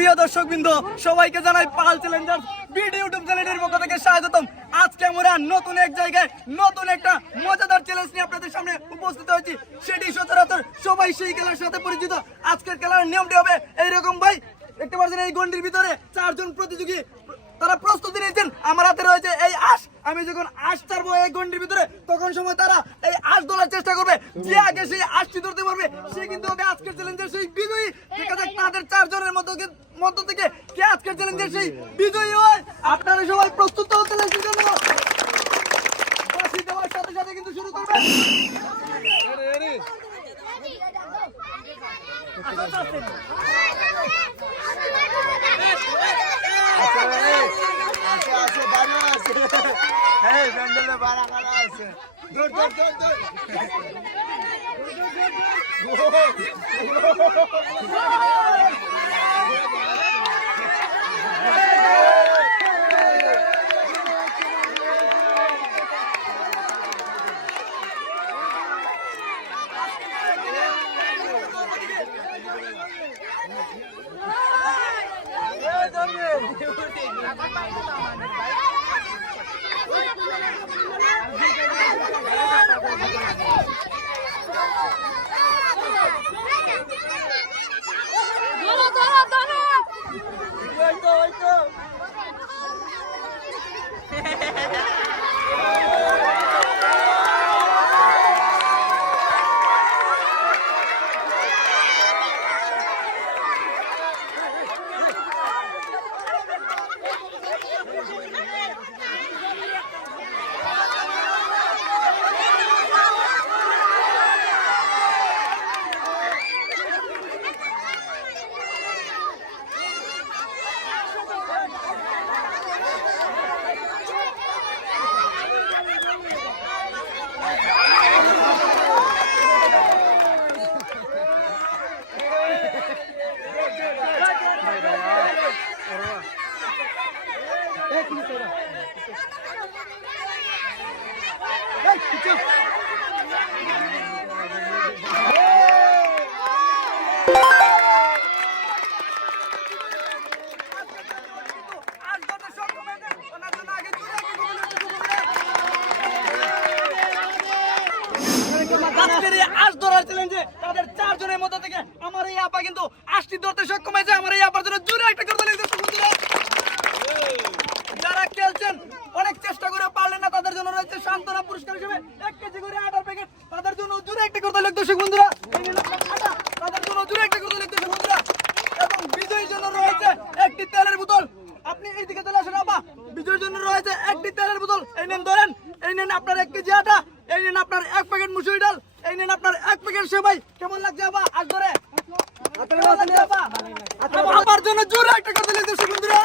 প্রিয় দর্শকবৃন্দ, সবাইকে জানাই পাল চ্যালেঞ্জার্স বিডি ইউটিউব চ্যানেলের পক্ষ থেকে স্বাগতম। আজকে আমরা নতুন এক জায়গায় নতুন একটা মজাদার চ্যালেঞ্জ নিয়ে আপনাদের সামনে উপস্থিত হয়েছি। সেটি সচরাচর সবাই সেই খেলার সাথে পরিচিত। আজকের খেলার নিয়মটি হবে এইরকম ভাই, দেখতে পাচ্ছেন এই গন্ডির ভিতরে 4 জন প্রতিযোগী তারা প্রস্তুতি নিয়েছেন। আমার হাতে রয়েছে এই আঁশ। আমি যখন আঁশ ছাড়বো এই গন্ডির ভিতরে, তখন সময় তারা এই আঁশ ধরার চেষ্টা করবে। যে আগে সেই আঁশটি ধরতে পারবে সে কিন্তু হবে আজকের চ্যালেঞ্জের সেই বিজয়ী। দেখা যাক তাদের 4 জনের মধ্য থেকে কে আজকের চ্যালেঞ্জের সেই বিজয়ী হয়। আপনারা সবাই প্রস্তুত তো চ্যালেঞ্জের জন্য? বাঁশি দেওয়ার সাথে সাথে কিন্তু শুরু করবেন। তাদের 4 জনের মধ্যে থেকে আমার এই আপা কিন্তু 8টি ধরতে সক্ষম হয়েছে। আমার এই আপার জন্য জোরে একটা করতে লাগছে। যারা খেলছেন অনেক চেষ্টা করে পারলেন না, তাদের জন্য রয়েছে সান্ত্বনা পুরস্কার হিসেবে 1 কেজি করে আটার প্যাকেট। তাদের জন্য জোরে একটা করতে লাগছে দর্শক বন্ধুরা। তাদের জন্য জোরে একটা করতে লাগছে দর্শক বন্ধুরা। এবং বিজয়ীর জন্য রয়েছে একটি তেলের বোতল। আপনি এই দিকে চলে আসেন আপা। বিজয়ীর জন্য রয়েছে একটি তেলের বোতল। এই নেন, ধরেন। এই নেন আপনার 1 কেজি আটা। এই নেন আপনার 1 প্যাকেট মুসুরি ডাল। এই নেন আপনার 1 প্যাকেট সেমাই। কেমন লাগছে আপা? আজ ধরে আপার জন্য জোরে একটা করতে লাগছে বন্ধুরা।